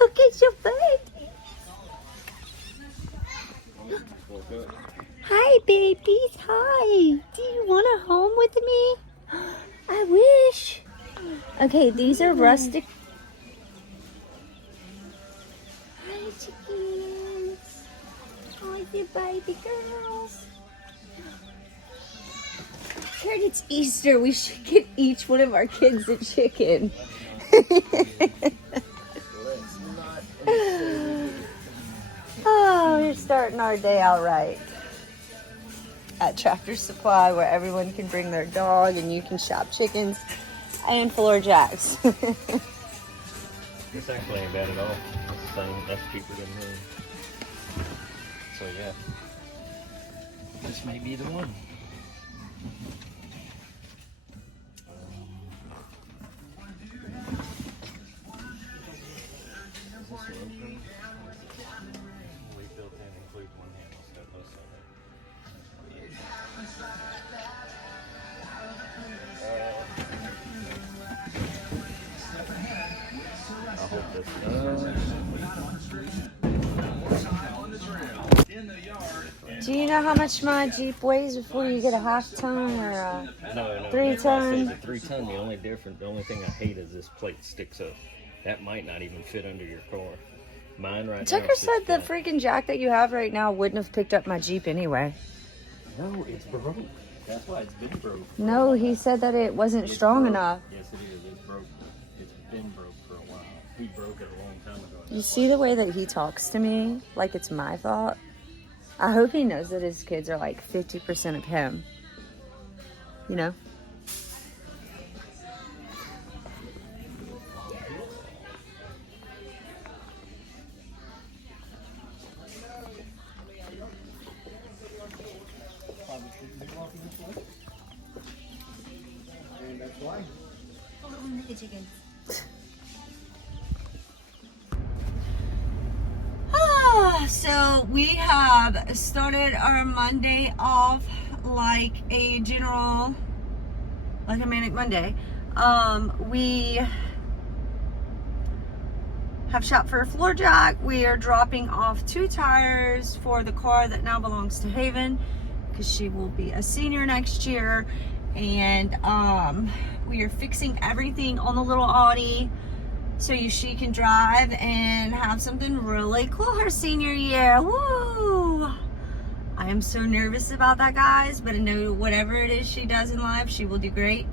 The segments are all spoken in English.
Look at your baby. Hi, babies. Hi. Do you want a home with me? I wish. Okay, these are rustic. Hi, chickens. Oh, you baby girls. Curt, it's Easter. We should get each one of our kids a chicken. Oh, we're starting our day out right. At Tractor Supply, where everyone can bring their dog and you can shop chickens and floor jacks. This actually ain't bad at all. That's cheaper than mine. So yeah, this may be the one. Do you know how much my Jeep weighs before you get a half ton or a No, 3 ton? The 3 ton. The only thing I hate is this plate sticks up. That might not even fit under your car. Mine right now. Tucker said the freaking jack that you have right now wouldn't have picked up my Jeep anyway. No, it's broke. That's why it's been broke. No, he said that it wasn't strong enough. Yes, it is. It's broke. It's been broke for a while. He broke it a long time ago. You see the way that he talks to me like it's my fault? I hope he knows that his kids are like 50% of him. You know? So we have started our Monday off like a manic Monday. We have shopped for a floor jack. We are dropping off 2 tires for the car that now belongs to Haven because she will be a senior next year. And we are fixing everything on the little Audi so she can drive and have something really cool her senior year. Woo! I am so nervous about that, guys, but I know whatever it is she does in life, she will do great.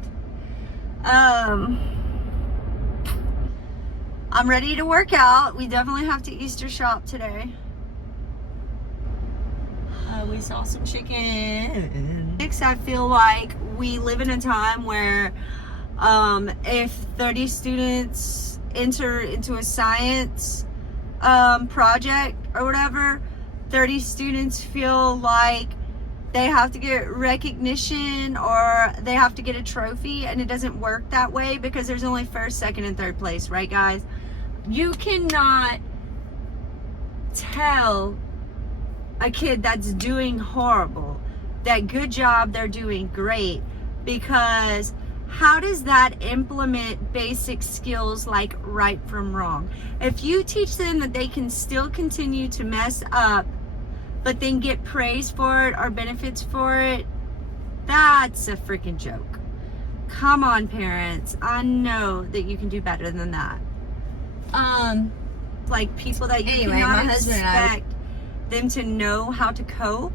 I'm ready to work out. We definitely have to Easter shop today. We saw some chicken. I feel like we live in a time where if 30 students enter into a science project or whatever, 30 students feel like they have to get recognition or they have to get a trophy, and it doesn't work that way because there's only first, second, and third place, right, guys? You cannot tell a kid that's doing horrible that good job, they're doing great, because how does that implement basic skills like right from wrong? If you teach them that they can still continue to mess up but then get praise for it or benefits for it, that's a freaking joke. Come on, parents. I know that you can do better than that. Like people that you cannot expect them to know how to cope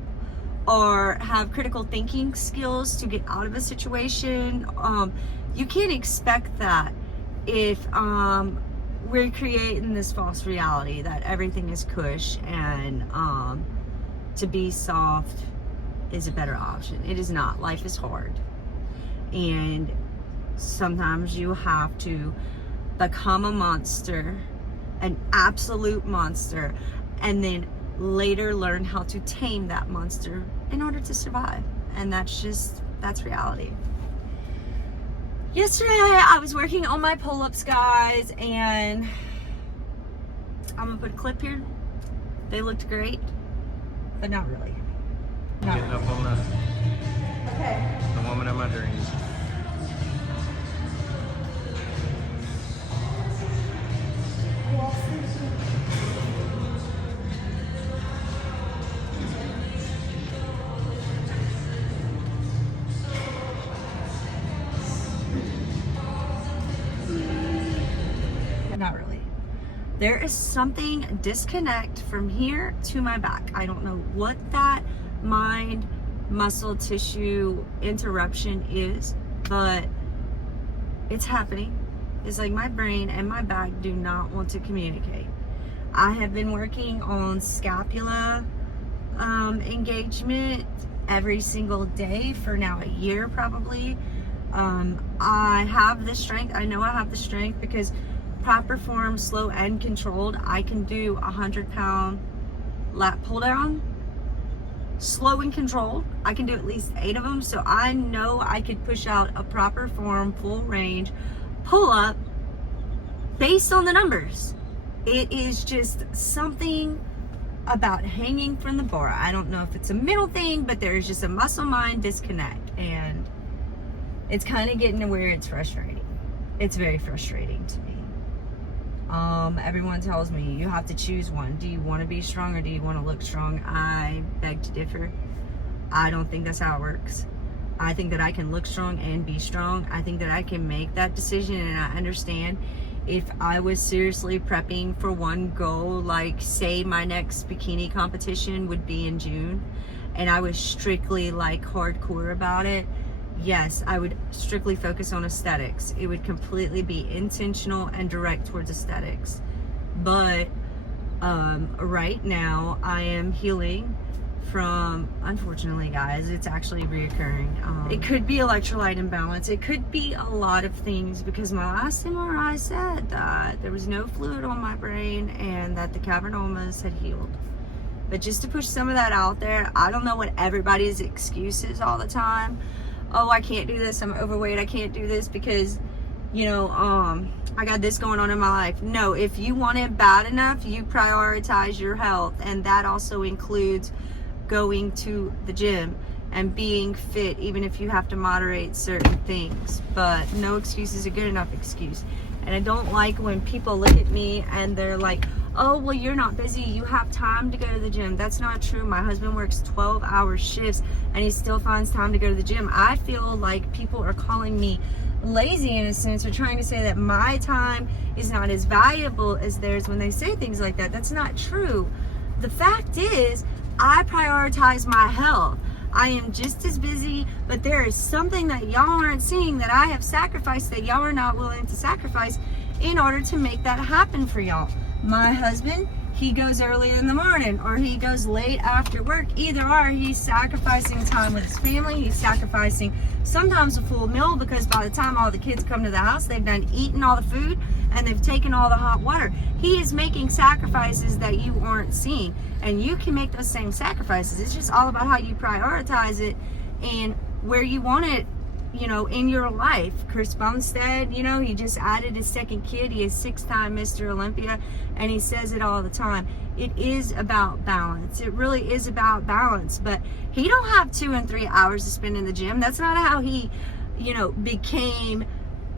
or have critical thinking skills to get out of a situation. You can't expect that if we're creating this false reality that everything is cush and to be soft is a better option. It is not. Life is hard. And sometimes you have to become a monster, an absolute monster, and then later learn how to tame that monster in order to survive. And that's reality. Yesterday I was working on my pull-ups, guys, and I'm gonna put a clip here. They looked great, but not really. Getting up on the woman of my dreams. Well, since you There is something disconnect from here to my back. I don't know what that mind muscle tissue interruption is, but it's happening. It's like my brain and my back do not want to communicate. I have been working on scapula engagement every single day for now a year probably. I have the strength. I know I have the strength because proper form, slow and controlled, I can do 100-pound lat pull down. Slow and controlled, I can do at least 8 of them. So I know I could push out a proper form, full range pull up based on the numbers. It is just something about hanging from the bar. I don't know if it's a mental thing, but there's just a muscle mind disconnect, and it's kind of getting to where it's frustrating. It's very frustrating to me. Everyone tells me you have to choose one. Do you want to be strong or do you want to look strong? I beg to differ. I don't think that's how it works. I think that I can look strong and be strong. I think that I can make that decision, and I understand if I was seriously prepping for one goal, like say my next bikini competition would be in June, and I was strictly like hardcore about it, yes, I would strictly focus on aesthetics. It would completely be intentional and direct towards aesthetics. But right now I am healing from, unfortunately guys, it's actually reoccurring. It could be electrolyte imbalance. It could be a lot of things, because my last MRI said that there was no fluid on my brain and that the cavernomas had healed. But just to push some of that out there, I don't know what everybody's excuse is all the time. Oh, I can't do this, I'm overweight, I can't do this because, you know, I got this going on in my life. No, if you want it bad enough, you prioritize your health, and that also includes going to the gym and being fit, even if you have to moderate certain things. But no excuse is a good enough excuse. And I don't like when people look at me and they're like, oh, well, you're not busy, you have time to go to the gym. That's not true. My husband works 12-hour shifts and he still finds time to go to the gym. I feel like people are calling me lazy in a sense, or trying to say that my time is not as valuable as theirs when they say things like that. That's not true. The fact is, I prioritize my health. I am just as busy, but there is something that y'all aren't seeing that I have sacrificed that y'all are not willing to sacrifice in order to make that happen for y'all. My husband, he goes early in the morning or he goes late after work. Either or, he's sacrificing time with his family. He's sacrificing sometimes a full meal, because by the time all the kids come to the house, they've done eating all the food and they've taken all the hot water. He is making sacrifices that you aren't seeing, and you can make those same sacrifices. It's just all about how you prioritize it and where you want it, you know, in your life. Chris Bumstead, you know, he just added his second kid. He is 6-time Mr. Olympia, and he says it all the time. It is about balance. It really is about balance. But he don't have 2 and 3 hours to spend in the gym. That's not how he, you know, became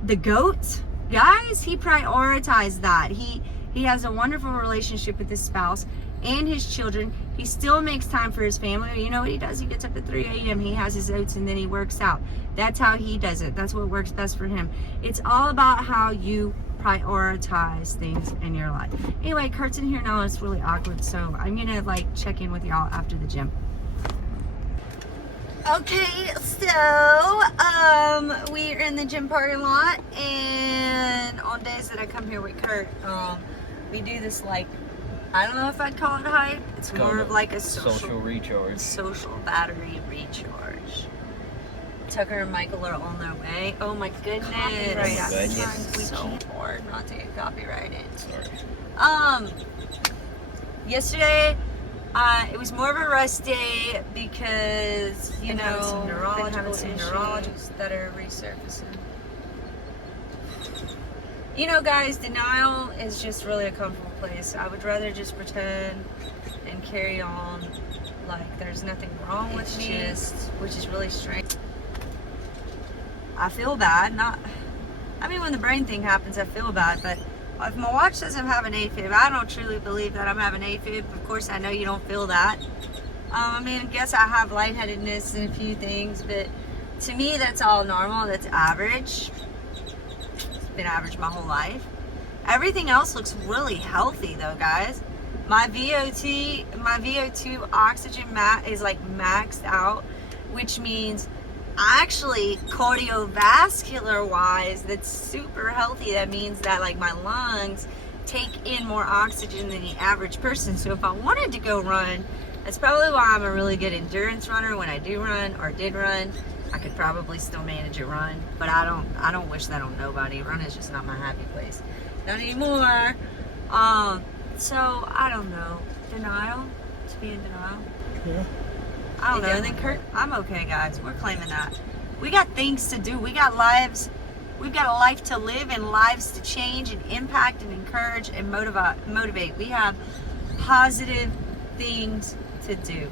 the GOAT. Guys, he prioritized that. He has a wonderful relationship with his spouse and his children. He still makes time for his family. You know what he does? He gets up at 3 a.m. He has his oats and then he works out. That's how he does it. That's what works best for him. It's all about how you prioritize things in your life. Anyway, Curt's in here now. It's really awkward, so I'm gonna like check in with y'all after the gym. Okay, so we're in the gym parking lot, and on days that I come here with Curt, we do this, like, I don't know if I'd call it hype. It's more of like a social recharge. Social battery recharge. Tucker and Michael are on their way. Oh my goodness. We can't afford not to get copyrighted. Sorry. Yesterday, it was more of a rest day because, you know, some neurologists that are resurfacing. You know, guys, denial is just really a comfortable place. I would rather just pretend and carry on like there's nothing wrong with me, which is really strange. I feel bad. When the brain thing happens, I feel bad, but if my watch says I'm having AFib, I don't truly believe that I'm having AFib. Of course, I know you don't feel that. I guess I have lightheadedness and a few things, but to me, that's all normal. That's average. It's been average my whole life. Everything else looks really healthy though, guys. My VO2 oxygen mat is like maxed out, which means actually cardiovascular wise, that's super healthy. That means that like my lungs take in more oxygen than the average person. So if I wanted to go run, that's probably why I'm a really good endurance runner. When I do run or did run, I could probably still manage a run, but I don't wish that on nobody. Run is just not my happy place. Not anymore. So I don't know. Denial? To be in denial? Yeah. I don't know. And then Curt, I'm okay, guys. We're claiming that. We got things to do. We got lives. We've got a life to live and lives to change and impact and encourage and motivate. We have positive things to do.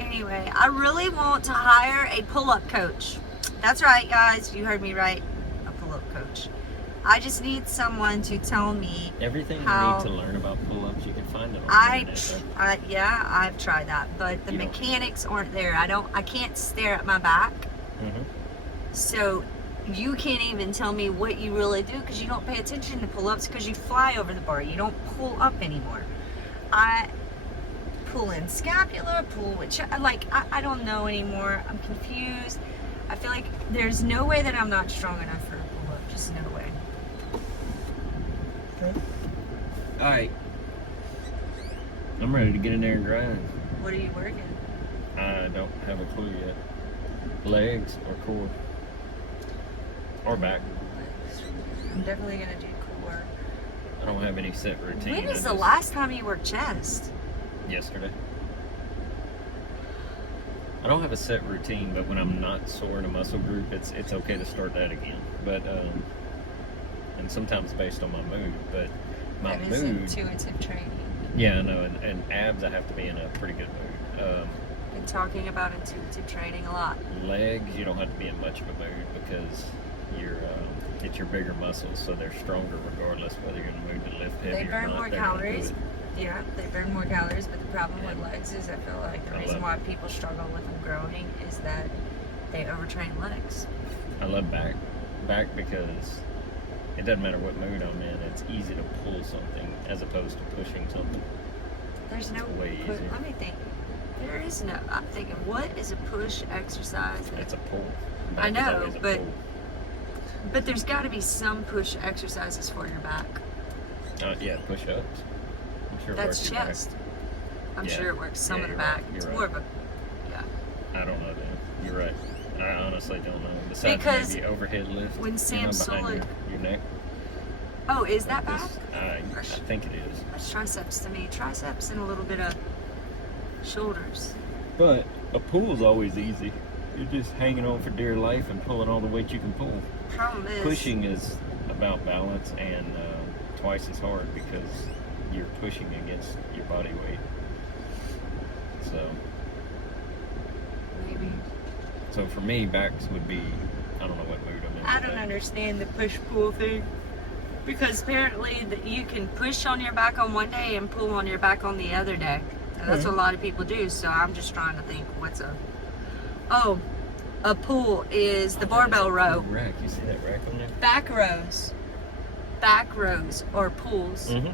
Anyway, I really want to hire a pull-up coach. That's right, guys. You heard me right. A pull-up coach. I just need someone to tell me everything how, you need to learn about pull-ups. You can find it on the internet. Right? Yeah, I've tried that, but the mechanics aren't there. I can't stare at my back. Mm-hmm. So you can't even tell me what you really do because you don't pay attention to pull-ups because you fly over the bar. You don't pull up anymore. I pull in scapula, pull with I don't know anymore. I'm confused. I feel like there's no way that I'm not strong enough for a pull-up. Just no way. Okay. All right. I'm ready to get in there and grind. What are you working? I don't have a clue yet. Legs or core. Or back. I'm definitely gonna do core. I don't have any set routine. When is the last time you worked chest? Yesterday. I don't have a set routine, but when I'm not sore in a muscle group, it's okay to start that again. But and sometimes based on my mood, but my that mood. Is intuitive training. Yeah, I know, and abs I have to be in a pretty good mood. Been talking about intuitive training a lot. Legs, you don't have to be in much of a mood because it's your bigger muscles, so they're stronger regardless whether you're in the mood to lift heavy They burn or not. more calories. Yeah, they burn more calories, but the problem with legs is I feel like the reason why people struggle with them growing is that they overtrain legs. I love back because it doesn't matter what mood I'm in, it's easy to pull something as opposed to pushing something. There's no way easier. Let me think. There is no. I'm thinking, what is a push exercise? It's a pull. I know, but there's got to be some push exercises for your back. Yeah, push-ups. I'm sure that's it works chest. Your back. I'm sure it works some of the back. Right. It's You're more right. of a, yeah. I don't know, Dan. You're right. I honestly don't know. Besides because maybe overhead lift. When Sam behind your neck. Oh, is that back? I think it is. That's triceps to me. Triceps and a little bit of shoulders. But a pull is always easy. You're just hanging on for dear life and pulling all the weight you can pull. Problem is, pushing is about balance and twice as hard because you're pushing against your body weight. So maybe. So for me, backs would be, I don't know what mood I'm in. I don't understand the push-pull thing. Because apparently you can push on your back on one day and pull on your back on the other day. And that's what a lot of people do. So I'm just trying to think a pull is the barbell row. Rack. You see that rack on there? Back rows or pulls. Mm-hmm.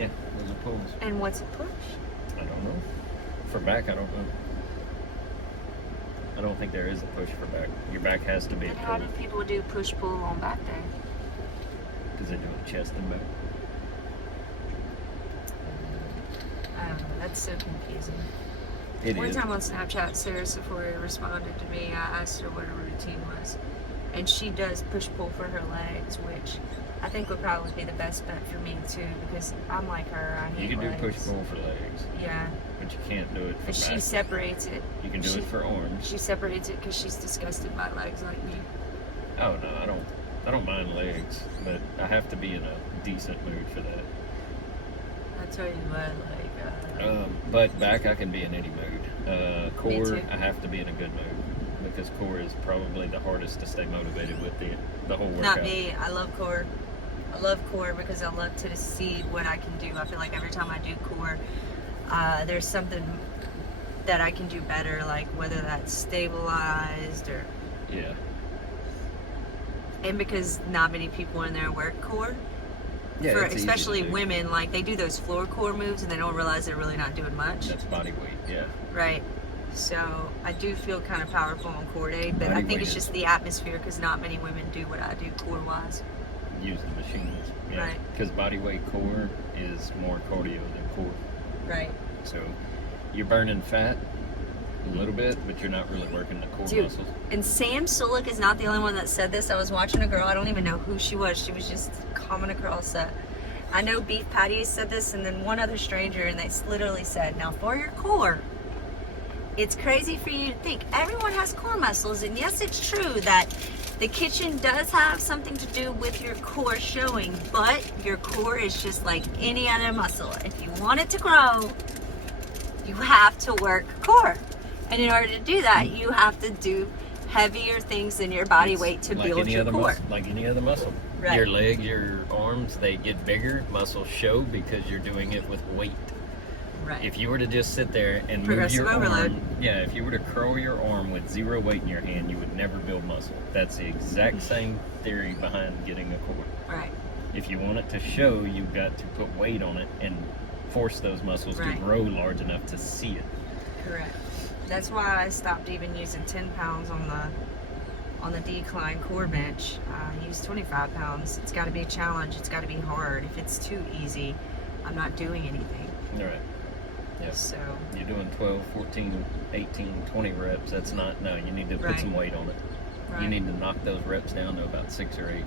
Yeah, those are pulls. And what's a push? I don't know. For back, I don't know. I don't think there is a push for back. Your back has to be a pull. How do people do push-pull on back day? Because they do it chest and back. I don't know. That's so confusing. One time on Snapchat, Sarah Sephora responded to me. I asked her what her routine was. And she does push-pull for her legs, which I think would probably be the best bet for me, too, because I'm like her. I hate You can legs. do push-pull for legs. Yeah. But you can't do it for back. She separates it. You can do it for arms. She separates it because she's disgusted by legs like me. Oh, no, I don't mind legs, but I have to be in a decent mood for that. I tell you what, but back I can be in any mood. Core, Me too. I have to be in a good mood because core is probably the hardest to stay motivated with the whole workout. Not me. I love core. I love core because I love to see what I can do. I feel like every time I do core, there's something that I can do better, like whether that's stabilized or... Yeah. And because not many people in there work core, Yeah, for it's easy to especially do. women, like they do those floor core moves and they don't realize they're really not doing much. That's body weight, yeah. Right. So I do feel kind of powerful on core day, but Body I think weight it's is- just the atmosphere because not many women do what I do core wise. Use the machines. Yeah. Right. Because body weight core is more cardio than core. Right. So you're burning fat a little bit, but you're not really working the core Dude. muscles. And Sam Sulik is not the only one that said this. I was watching a girl, I don't even know who she was. She was just coming across that. I know Beef Patty said this, and then one other stranger, and they literally said, now for your core, it's crazy for you to think everyone has core muscles, and yes, it's true that the kitchen does have something to do with your core showing, but your core is just like any other muscle. If you want it to grow, you have to work core. And in order to do that, you have to do heavier things than your body It's weight to like build any your other core. like any other muscle. Right. Your legs, your arms, they get bigger. Muscles show because you're doing it with weight. Right. If you were to just sit there and move Progressive your overload. arm, yeah, if you were to curl your arm with zero weight in your hand, you would never build muscle. That's the exact same theory behind getting a core. Right. If you want it to show, you've got to put weight on it and force those muscles Right. to grow large enough to see it. Correct. That's why I stopped even using 10 pounds on the decline core bench. I use 25 pounds. It's got to be a challenge. It's got to be hard. If it's too easy, I'm not doing anything. All right. Yes. So, You're doing 12, 14, 18, 20 reps. That's not, no, you need to put Right. some weight on it. right. You need to knock those reps down to about 6 or 8.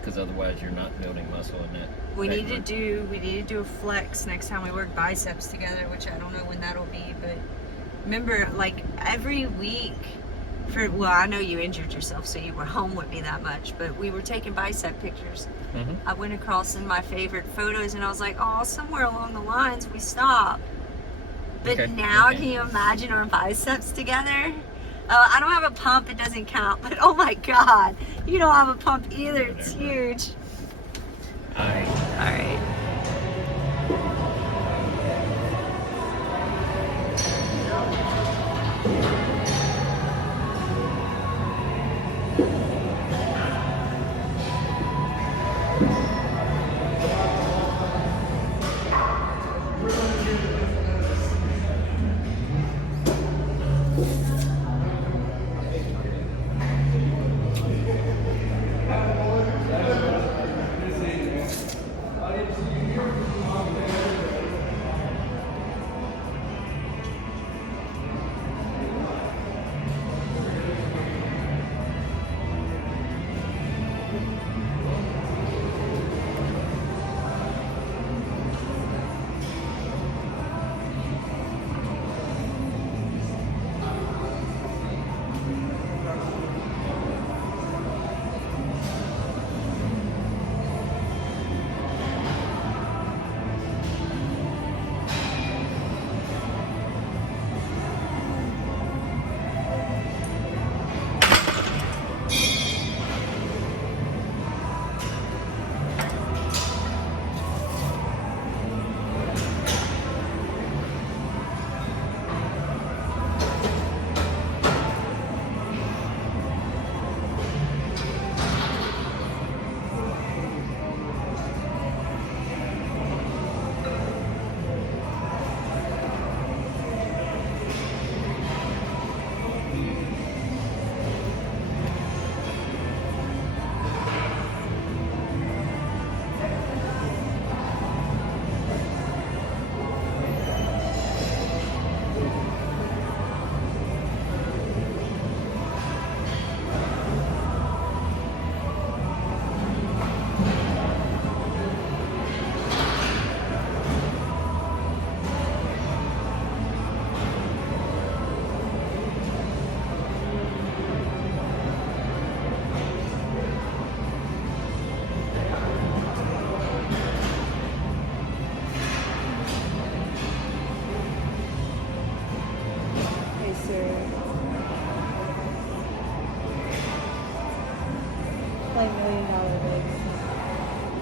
Because otherwise you're not building muscle in that. We that need to group. do a flex next time we work biceps together, which I don't know when that'll be, but remember, like every week well, I know you injured yourself, so you were home with me that much, but we were taking bicep pictures. Mhm. I went across in my favorite photos and I was like, oh, somewhere along the lines we stopped. But Okay, now, okay. can you imagine our biceps together? I don't have a pump, it doesn't count, but oh my God, you don't have a pump either, it's Whatever. huge. All right. All right. Like $1 million baby.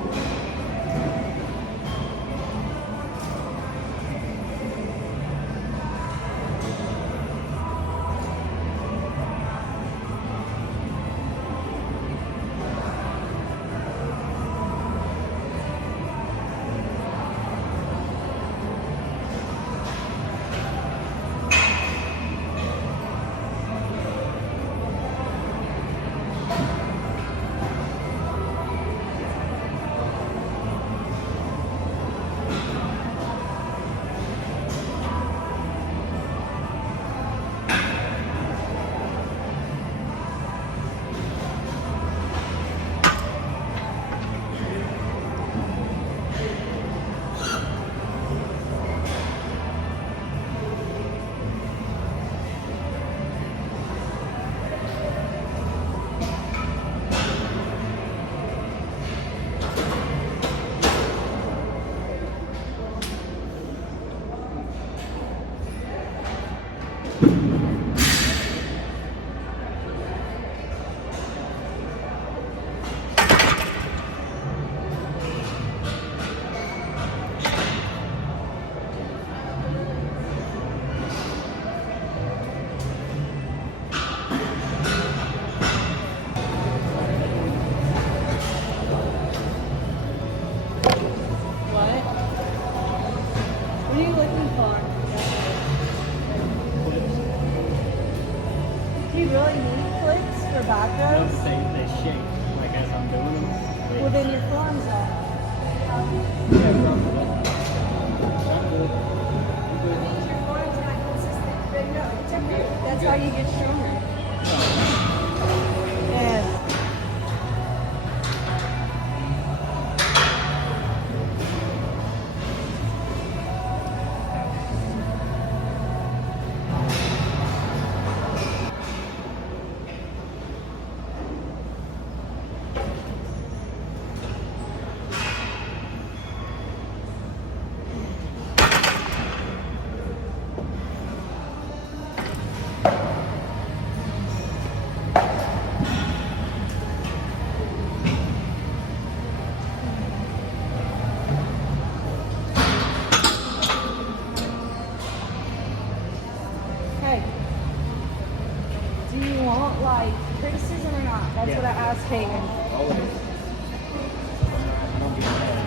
What are you looking for? Do you really need clips for back No, rows? but they shake, like as I'm doing them. Well, then your forearms are. Yeah, probably. I'm good. I'm good. Means your forearms are not consistent. But no, it's okay. That's how you get stronger. Yeah. Hey, do you want like criticism or not? That's what I asked Hayden. Always. Don't get mad.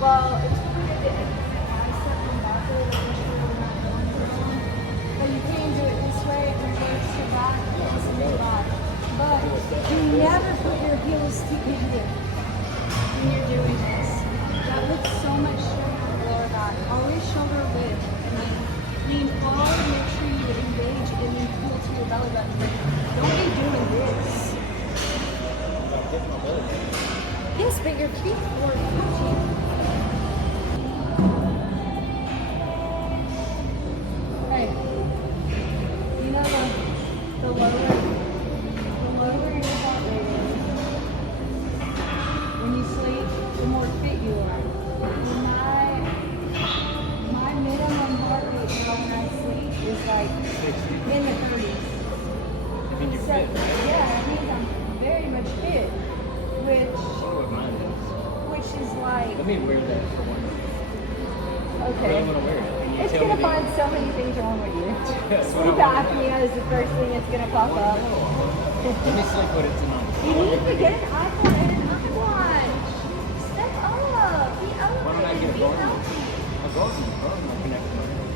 Well, it's pretty good that I step from backward and make sure we're not going wrong. But you can do it this way and reverse to back and this is back. But you never put your heels together when you're doing this. That looks so much straighter on the lower back. Always shoulder width. And then lean forward, make sure you engage and then pull to your belly button. Don't be doing this. I'm getting my belly button. Yes, but your feet were touching. Hey, you know the lower your heart rate is, when you sleep, the more fit you are. My minimum heart rate now when I sleep is like 60. in the 30s. I mean, you're So, fit, right? yeah, that means I'm very much fit, What mine is. which is like, Let me wear that for one. I okay. really want to wear it. You It's tell gonna me find so many things wrong with you. That's what Sleep I want. apnea is the first thing that's gonna pop up. Let me sleep with it tonight. You need to get an iPhone and an iWatch. Step up. Be Why don't I elevated. get a Be Garmin? healthy. A Garmin. Garmin will connect to my phone.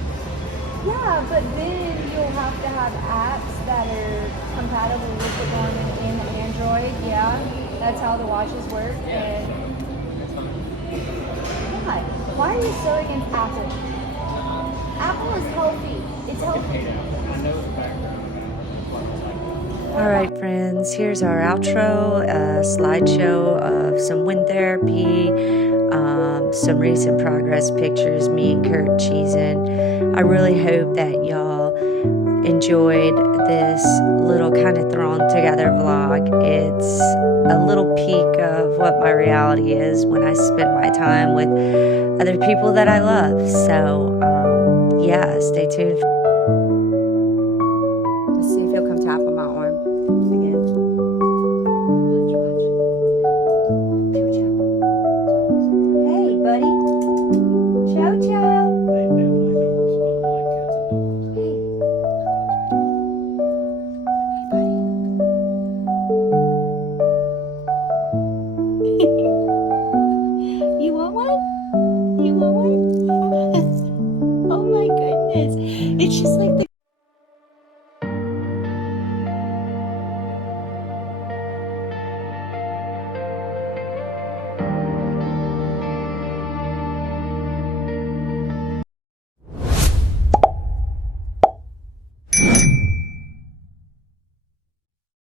Yeah, but then you'll have to have apps that are compatible with the Garmin in Android. Yeah, that's how the watches work. Yeah, And that's fine. God, why are you so against Apple? Apple is healthy. It's healthy. I know the background. All right, friends, here's our outro, a slideshow of some wind therapy, some recent progress pictures, me and Curt cheesing. I really hope that y'all enjoyed this little kind of thrown together vlog. It's a little peek of what my reality is when I spend my time with other people that I love. So, yeah, stay tuned. Let's see if he'll come tap on my arm again. Hey, buddy. Ciao, ciao. They definitely don't respond like cats and dogs. Hey. You want one? You want one? Oh my goodness. It's just like the